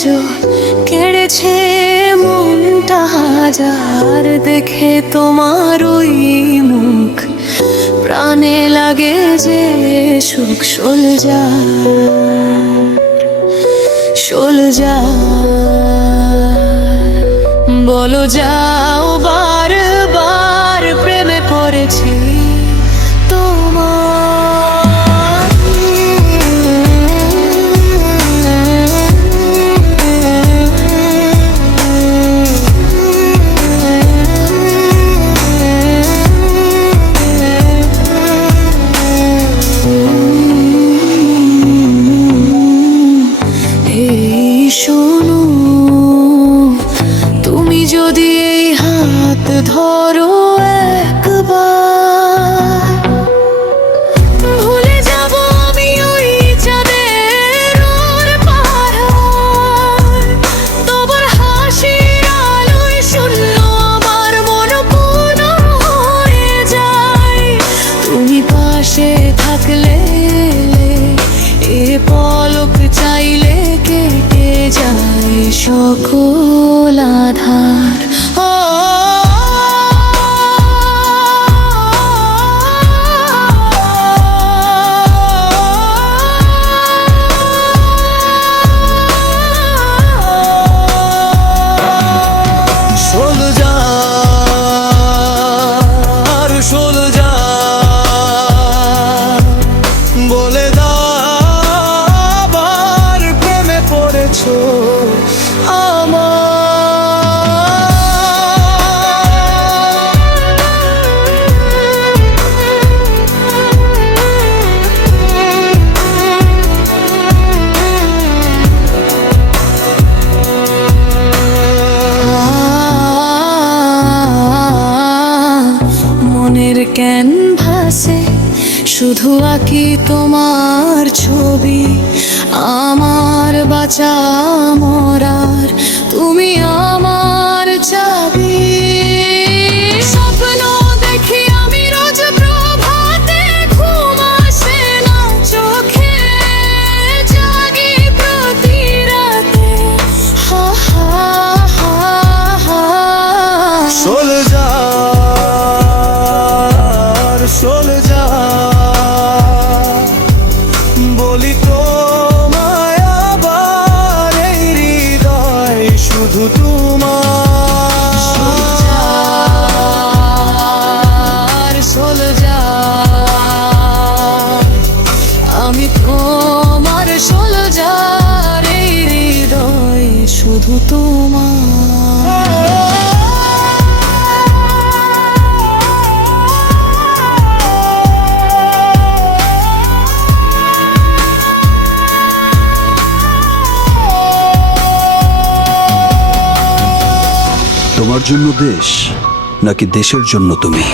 নজর কেড়েছে মনটা হাজার, দেখে তোমার ওই মুখ প্রাণে লাগে যে সুখ। সোলজার বলো যাও, বারবার প্রেমে পড়েছি তোমার। এই শোনো, তুমি যদি এই হাত ধরো একবার, ভুলে যাব আমি ওই চাঁদের ওর পাহাড়। তোমার হাসির আলোয় শূন্য আমার মন পূর্ণ হয়ে যায়। তুমি পাশে থাকলে এ পলক চাইলে কেটে যায় সকল আধার। সোলজার, সোলজার বলে দাবার প্রেমে পড়েছো আমার। মনের ক্যানভাসে শুধু আঁকি তোমার ছবি, আমার বাঁচা মরার তুমি আমার চাবি। স্বপ্ন দেখি আমি রোজ প্রভাতে, ঘুম আসে না চোখে, জাগি প্রতি রাতে। হা হা হা হা। সোলজার, সোলজার বলি তোমায় আবার, এই হৃদয় শুধু তোমার। সোলজার আমি তোমার, সোলজার এই হৃদয় শুধু তোমার। তোমার জন্য দেশ নাকি দেশের জন্য তুমি?